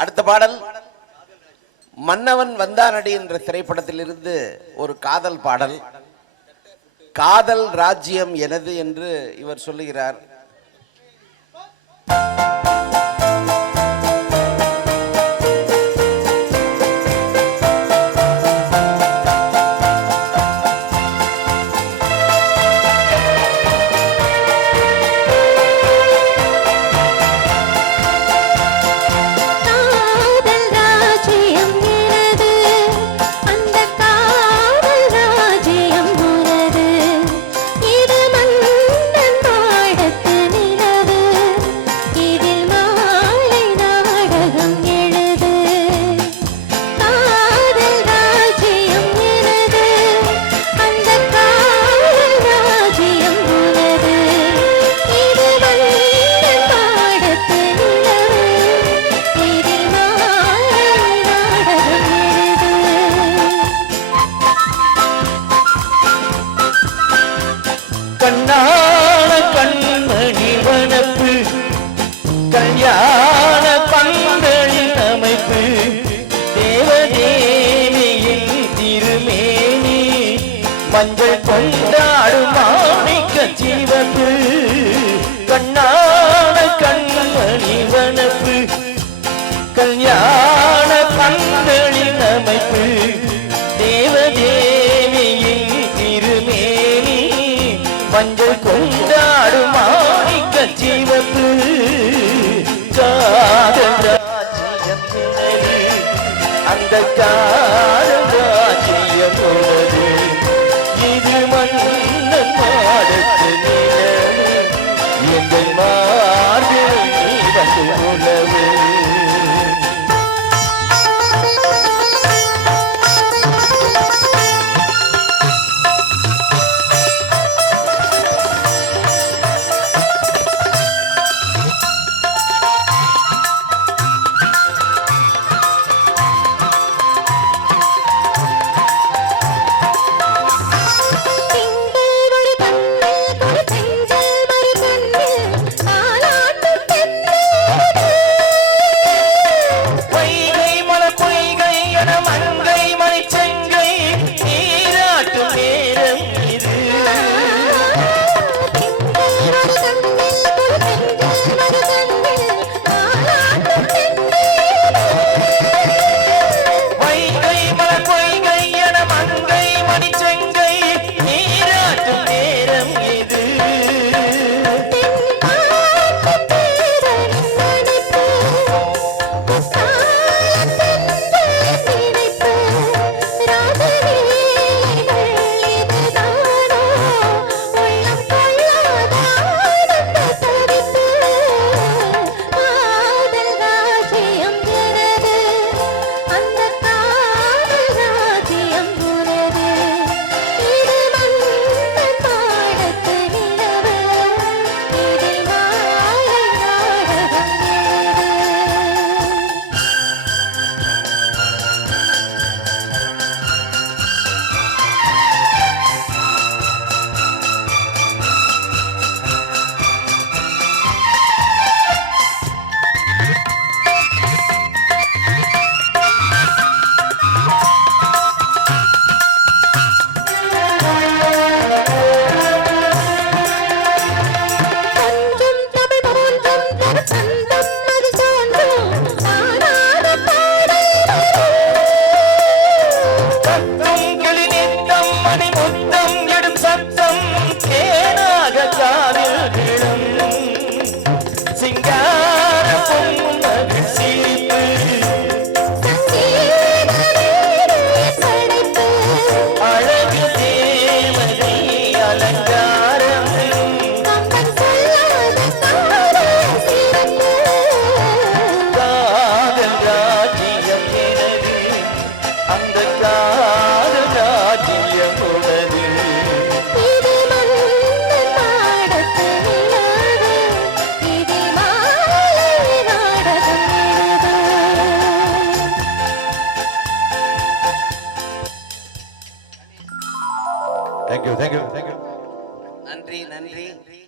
அடுத்த பாடல். மன்னவன் வந்தானடி என்ற திரைப்படத்திலிருந்து ஒரு காதல் பாடல். காதல் ராஜ்யம் எனது என்று இவர் சொல்லுகிறார். அமைப்பு தேவதேவியின் திருமேனி. மஞ்சள் கொண்டாடும் மாணிக்க ஜீவத்து காதல் அந்த கா Thank you, thank you, thank you. Nandri, Nandri.